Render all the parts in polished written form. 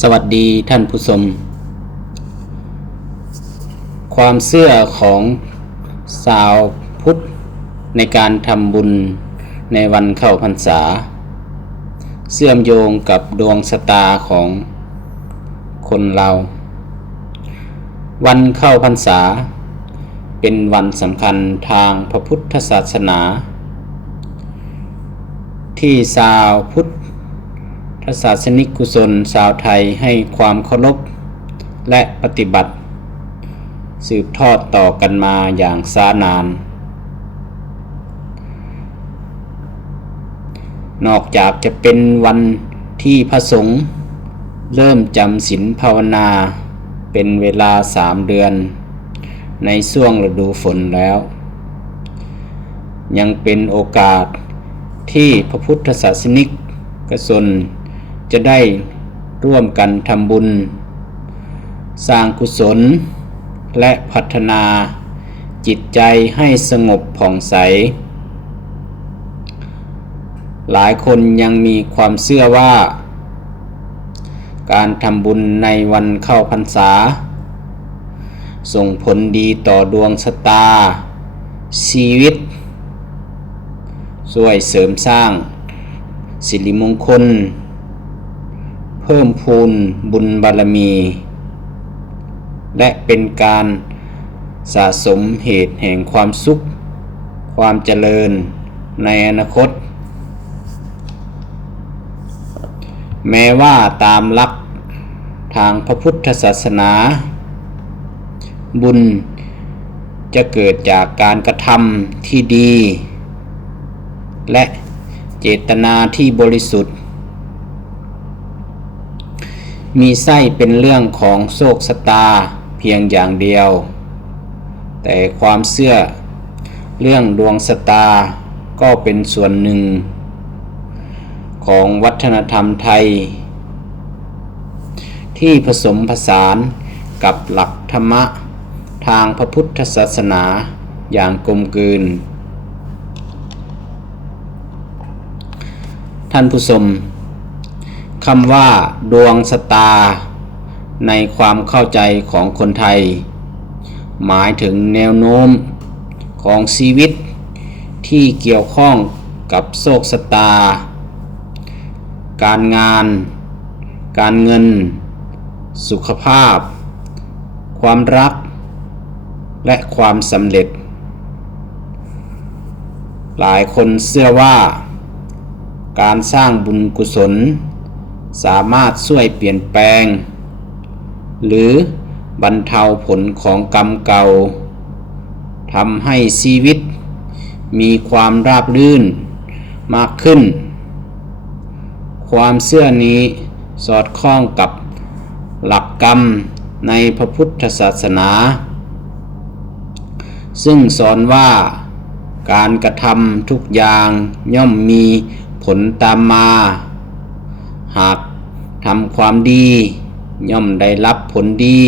สวัสดีท่านผู้ชมความเชื่อของชาวพุทธในการทำบุญในวันเข้าพรรษาเชื่อมโยงกับดวงชะตาของคนเราวันเข้าพรรษาเป็นวันสำคัญทางพระพุทธศาสนาที่ชาวพุทธศาสนิกกุศลชาวไทยให้ความเคารพและปฏิบัติสืบทอดต่อกันมาอย่างช้านานนอกจากจะเป็นวันที่พระสงฆ์เริ่มจำศีลภาวนาเป็นเวลา3 เดือนในช่วงฤดูฝนแล้วยังเป็นโอกาสที่พระพุทธศาสนิกกุศลจะได้ร่วมกันทำบุญสร้างกุศลและพัฒนาจิตใจให้สงบผ่องใสหลายคนยังมีความเชื่อว่าการทำบุญในวันเข้าพรรษาส่งผลดีต่อดวงชะตาชีวิตช่วยเสริมสร้างสิริมงคลเพิ่มพูนบุญบารมีและเป็นการสะสมเหตุแห่งความสุขความเจริญในอนาคตแม้ว่าตามหลักทางพระพุทธศาสนาบุญจะเกิดจากการกระทำที่ดีและเจตนาที่บริสุทธิ์มีไส้เป็นเรื่องของโชคชะตาเพียงอย่างเดียวแต่ความเชื่อเรื่องดวงชะตาก็เป็นส่วนหนึ่งของวัฒนธรรมไทยที่ผสมผสานกับหลักธรรมะทางพระพุทธศาสนาอย่างกลมกลืนท่านผู้ชมคำว่าดวงชะตาในความเข้าใจของคนไทยหมายถึงแนวโน้มของชีวิตที่เกี่ยวข้องกับโชคชะตาการงานการเงินสุขภาพความรักและความสำเร็จหลายคนเชื่อว่าการสร้างบุญกุศลสามารถช่วยเปลี่ยนแปลงหรือบรรเทาผลของกรรมเก่าทำให้ชีวิตมีความราบรื่นมากขึ้นความเชื่อนี้สอดคล้องกับหลักกรรมในพระพุทธศาสนาซึ่งสอนว่าการกระทำทุกอย่างย่อมมีผลตามมาหากทำความดีย่อมได้รับผลดี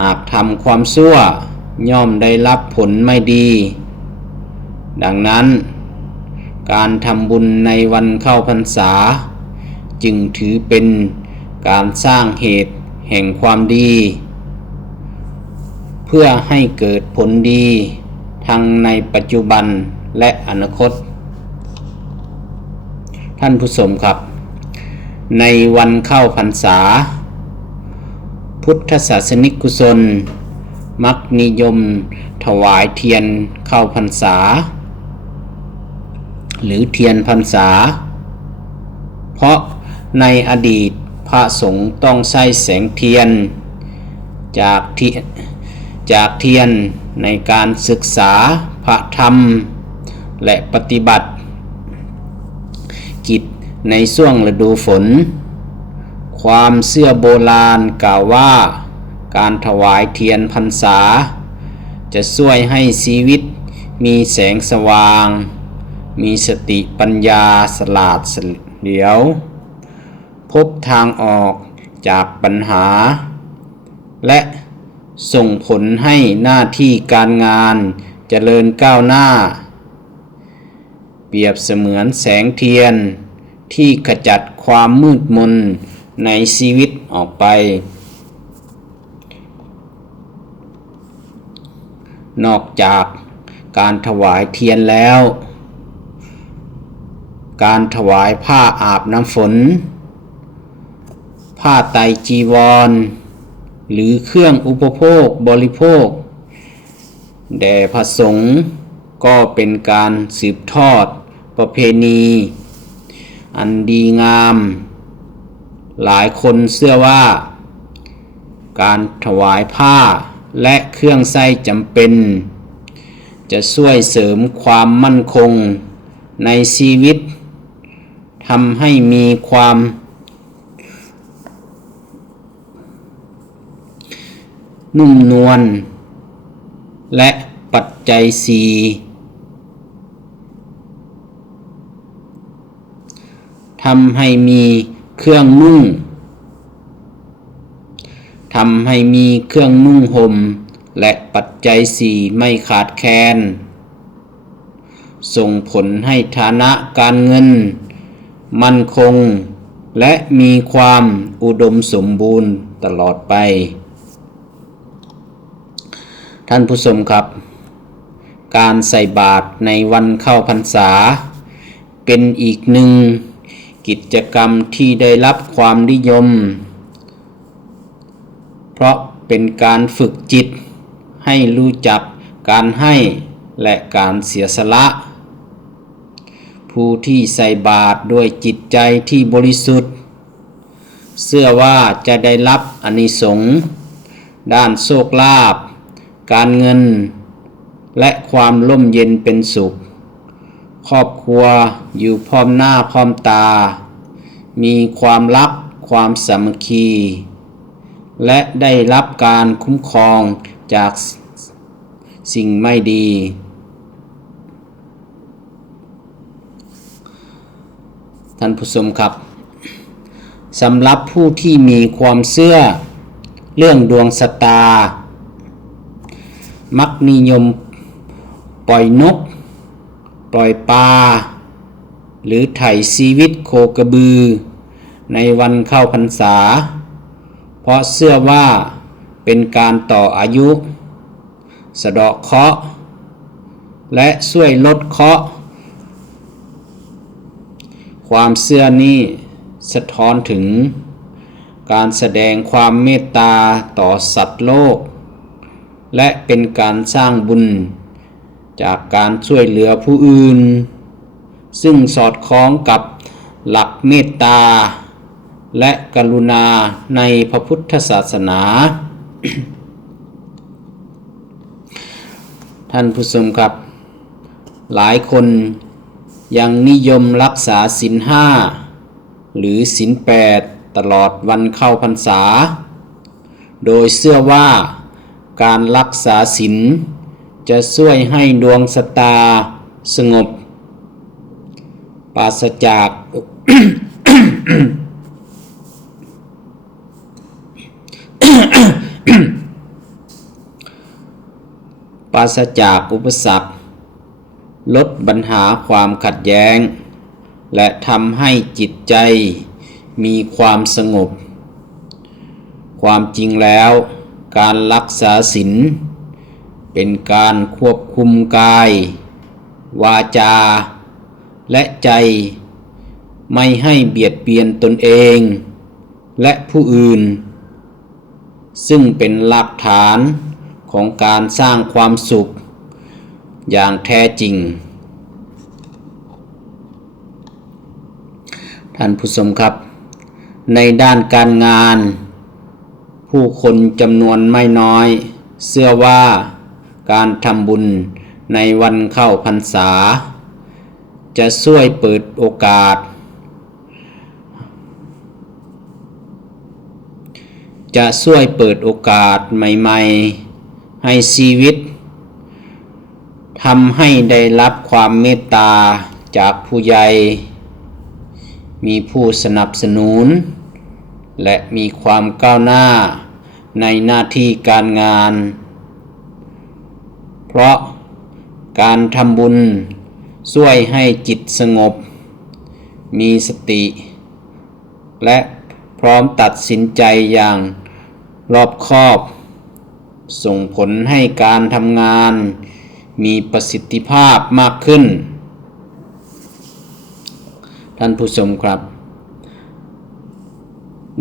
หากทำความชั่วย่อมได้รับผลไม่ดีดังนั้นการทำบุญในวันเข้าพรรษาจึงถือเป็นการสร้างเหตุแห่งความดีเพื่อให้เกิดผลดีทั้งในปัจจุบันและอนาคตท่านผู้ชมครับในวันเข้าพรรษาพุทธศาสนิกกุศลมักนิยมถวายเทียนเข้าพรรษาหรือเทียนพรรษาเพราะในอดีตพระสงฆ์ต้องใช้แสงเทียนจากเทียนในการศึกษาพระธรรมและปฏิบัติกิจในช่วงฤดูฝนความเชื่อโบราณกล่าวว่าการถวายเทียนพรรษาจะช่วยให้ชีวิตมีแสงสว่างมีสติปัญญาฉลาดเฉลียวพบทางออกจากปัญหาและส่งผลให้หน้าที่การงานเจริญก้าวหน้าเปรียบเสมือนแสงเทียนที่ขจัดความมืดมน ในชีวิตออกไปนอกจากการถวายเทียนแล้วการถวายผ้าอาบน้ำฝนผ้าไตรจีวรหรือเครื่องอุปโภคบริโภคแด่พระสงฆ์ก็เป็นการสืบทอดประเพณีอันดีงามหลายคนเชื่อว่าการถวายผ้าและเครื่องใช้จำเป็นจะช่วยเสริมความมั่นคงในชีวิตทำให้มีความนุ่มนวลและปัจจัยสี่ทำให้มีเครื่องนุ่งห่มและปัจจัยสี่ไม่ขาดแคลนส่งผลให้ฐานะการเงินมั่นคงและมีความอุดมสมบูรณ์ตลอดไปท่านผู้ชมครับการใส่บาตรในวันเข้าพรรษาเป็นอีกหนึ่งกิจกรรมที่ได้รับความนิยมเพราะเป็นการฝึกจิตให้รู้จักการให้และการเสียสละผู้ที่ใส่บาตรด้วยจิตใจที่บริสุทธิ์เชื่อว่าจะได้รับอานิสงส์ด้านโชคลาภการเงินและความร่มเย็นเป็นสุขครอบครัวอยู่พร้อมหน้าพร้อมตามีความรักความสามัคคีและได้รับการคุ้มครองจากสิ่งไม่ดีท่านผู้ชมครับสำหรับผู้ที่มีความเชื่อเรื่องดวงชะตามักนิยมปล่อยนกปล่อยปลาหรือไถ่ชีวิตโคกระบือในวันเข้าพรรษาเพราะเชื่อว่าเป็นการต่ออายุสะเดาะเคราะห์และช่วยลดเคราะห์ความเชื่อนี้สะท้อนถึงการแสดงความเมตตาต่อสัตว์โลกและเป็นการสร้างบุญจากการช่วยเหลือผู้อื่นซึ่งสอดคล้องกับหลักเมตตาและกรุณาในพระพุทธศาสนา ท่านผู้ชมครับหลายคนยังนิยมรักษาศีล5หรือศีล8ตลอดวันเข้าพรรษาโดยเชื่อว่าการรักษาศีลจะช่วยให้ดวงชะตาสงบปราศจาก ปราศจากอุปสรรคลดปัญหาความขัดแย้งและทำให้จิตใจมีความสงบความจริงแล้วการรักษาศีลเป็นการควบคุมกายวาจาและใจไม่ให้เบียดเบียนตนเองและผู้อื่นซึ่งเป็นหลักฐานของการสร้างความสุขอย่างแท้จริงท่านผู้ชมครับในด้านการงานผู้คนจำนวนไม่น้อยเชื่อว่าการทำบุญในวันเข้าพรรษาจะช่วยเปิดโอกาสใหม่ๆให้ชีวิตทำให้ได้รับความเมตตาจากผู้ใหญ่มีผู้สนับสนุนและมีความก้าวหน้าในหน้าที่การงานเพราะการทำบุญช่วยให้จิตสงบมีสติและ พร้อมตัดสินใจอย่างรอบคอบส่งผลให้การทำงานมีประสิทธิภาพมากขึ้นท่านผู้ชมครับ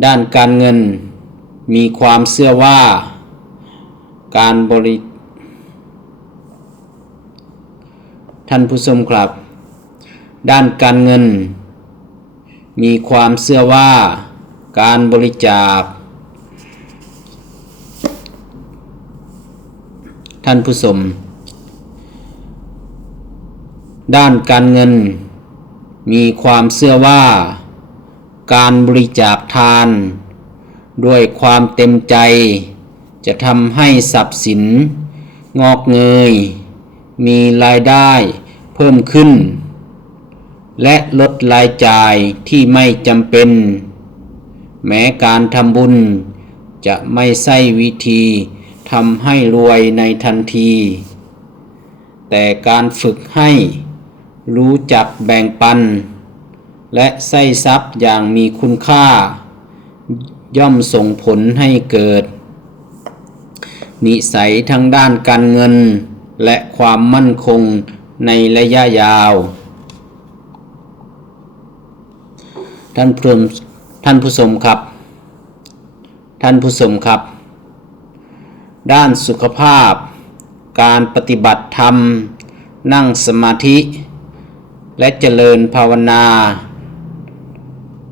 ด้านการเงินมีความเชื่อว่าท่านผู้ชมครับด้านการเงินมีความเชื่อว่าการบริจาคท่านผู้ชมด้านการเงินมีความเชื่อว่าการบริจาคทานด้วยความเต็มใจจะทำให้ทรัพย์สินงอกเงยมีรายได้เพิ่มขึ้นและลดรายจ่ายที่ไม่จำเป็นแม้การทำบุญจะไม่ใช่วิธีทำให้รวยในทันทีแต่การฝึกให้รู้จักแบ่งปันและใช้ทรัพย์อย่างมีคุณค่าย่อมส่งผลให้เกิดนิสัยทางด้านการเงินและความมั่นคงในระยะยาวท่านผู้ชมครับด้านสุขภาพการปฏิบัติธรรมนั่งสมาธิและเจริญภาวนา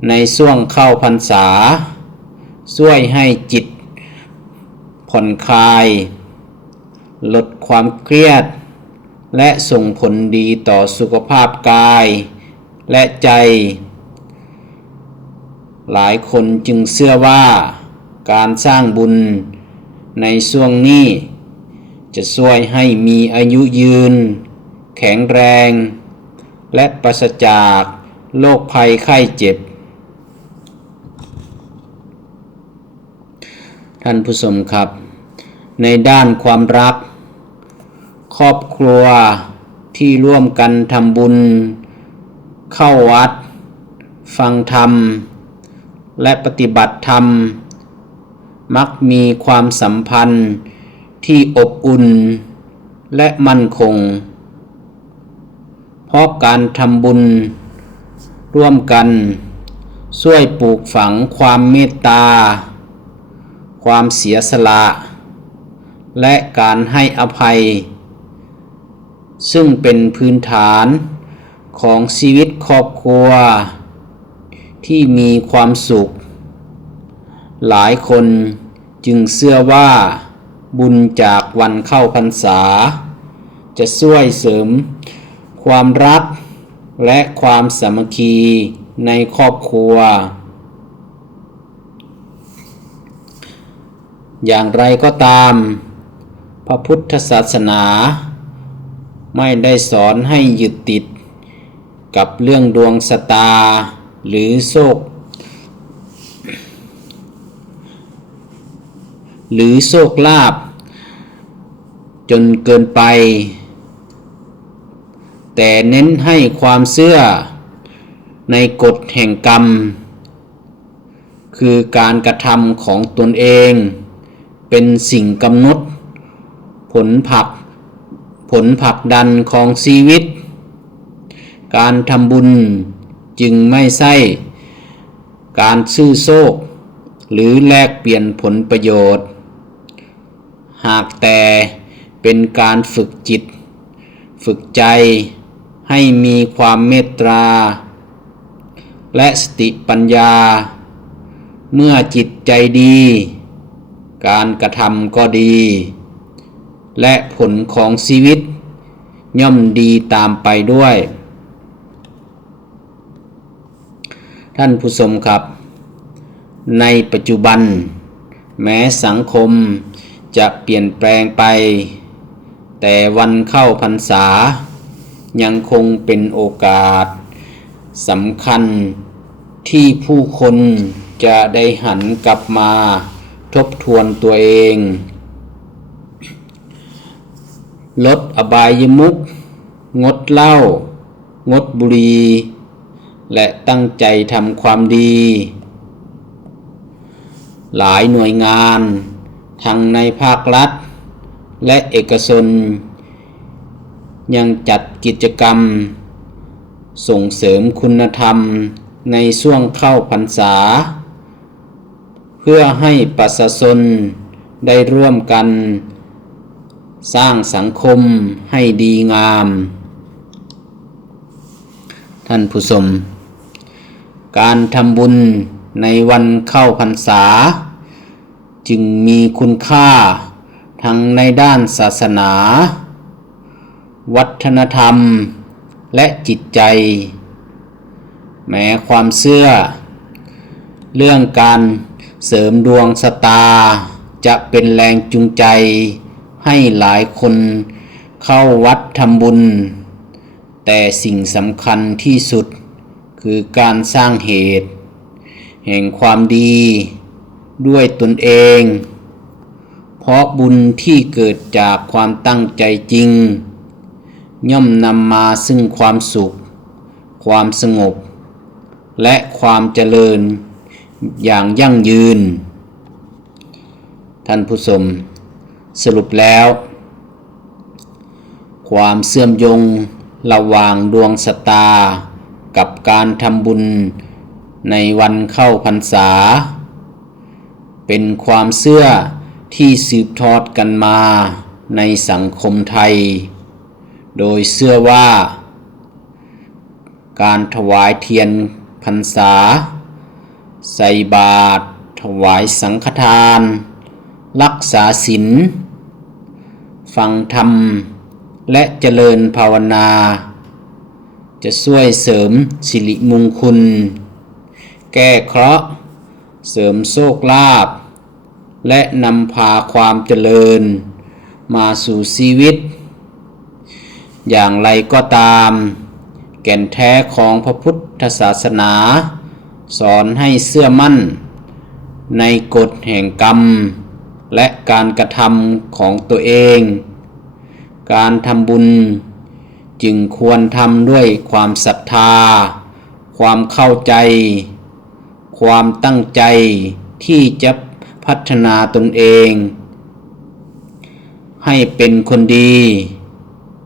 ในช่วงเข้าพรรษาช่วยให้จิตผ่อนคลายลดความเครียดและส่งผลดีต่อสุขภาพกายและใจหลายคนจึงเชื่อว่าการสร้างบุญในช่วงนี้จะช่วยให้มีอายุยืนแข็งแรงและปราศจากโรคภัยไข้เจ็บท่านผู้ชมครับในด้านความรักครอบครัวที่ร่วมกันทำบุญเข้าวัดฟังธรรมและปฏิบัติธรรมมักมีความสัมพันธ์ที่อบอุ่นและมั่นคงเพราะการทำบุญร่วมกันช่วยปลูกฝังความเมตตาความเสียสละและการให้อภัยซึ่งเป็นพื้นฐานของชีวิตครอบครัวที่มีความสุขหลายคนจึงเชื่อว่าบุญจากวันเข้าพรรษาจะช่วยเสริมความรักและความสามัคคีในครอบครัวอย่างไรก็ตามพระพุทธศาสนาไม่ได้สอนให้ยึดติดกับเรื่องดวงชะตาหรือโชคลาภจนเกินไปแต่เน้นให้ความเชื่อในกฎแห่งกรรมคือการกระทำของตนเองเป็นสิ่งกำหนดผลผลักดันของชีวิตการทำบุญจึงไม่ใช่การซื้อโชคหรือแลกเปลี่ยนผลประโยชน์หากแต่เป็นการฝึกจิตฝึกใจให้มีความเมตตาและสติปัญญาเมื่อจิตใจดีการกระทำก็ดีและผลของชีวิตย่อมดีตามไปด้วยท่านผู้ชมครับในปัจจุบันแม้สังคมจะเปลี่ยนแปลงไปแต่วันเข้าพรรษายังคงเป็นโอกาสสำคัญที่ผู้คนจะได้หันกลับมาทบทวนตัวเองลดอบายมุขงดเหล้างดบุหรี่และตั้งใจทำความดี หลายหน่วยงานทั้งในภาครัฐและเอกชนยังจัดกิจกรรมส่งเสริมคุณธรรมในช่วงเข้าพรรษาเพื่อให้ประชาชนได้ร่วมกันสร้างสังคมให้ดีงามท่านผู้ชมการทำบุญในวันเข้าพรรษาจึงมีคุณค่าทั้งในด้านศาสนาวัฒนธรรมและจิตใจแม้ความเชื่อเรื่องการเสริมดวงชะตาจะเป็นแรงจูงใจให้หลายคนเข้าวัดทำบุญแต่สิ่งสำคัญที่สุดคือการสร้างเหตุแห่งความดีด้วยตนเองเพราะบุญที่เกิดจากความตั้งใจจริงย่อมนำมาซึ่งความสุขความสงบและความเจริญอย่างยั่งยืนท่านผู้ชมสรุปแล้วความเชื่อมโยงระหว่างดวงชะตากับการทำบุญในวันเข้าพรรษาเป็นความเชื่อที่สืบทอดกันมาในสังคมไทยโดยเชื่อว่าการถวายเทียนพรรษาใส่บาตรถวายสังฆทานรักษาศีลฟังธรรมและเจริญภาวนาจะช่วยเสริมสิริมงคลแก้เคราะห์เสริมโชคลาภและนำพาความเจริญมาสู่ชีวิตอย่างไรก็ตามแก่นแท้ของพระพุทธศาสนาสอนให้เชื่อมั่นในกฎแห่งกรรมและการกระทำของตัวเองการทำบุญจึงควรทำด้วยความศรัทธาความเข้าใจความตั้งใจที่จะพัฒนาตนเองให้เป็นคนดี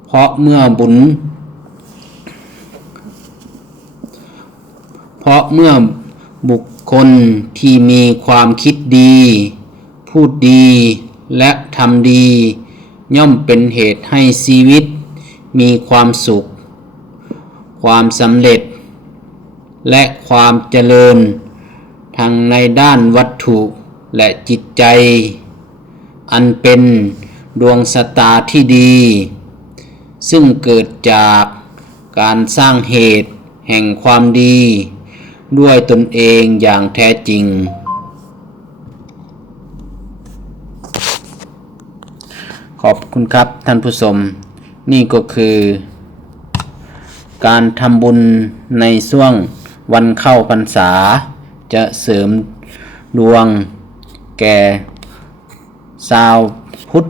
เพราะเมื่อบุคคลที่มีความคิดดีพูดดีและทำดีย่อมเป็นเหตุให้ชีวิตมีความสุขความสำเร็จและความเจริญทั้งในด้านวัตถุและจิตใจอันเป็นดวงชะตาที่ดีซึ่งเกิดจากการสร้างเหตุแห่งความดีด้วยตนเองอย่างแท้จริงขอบคุณครับท่านผู้ชมนี่ก็คือการทำบุญในช่วงวันเข้าพรรษาจะเสริมดวงแก่ชาวพุท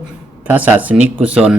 ธศาสนิกชน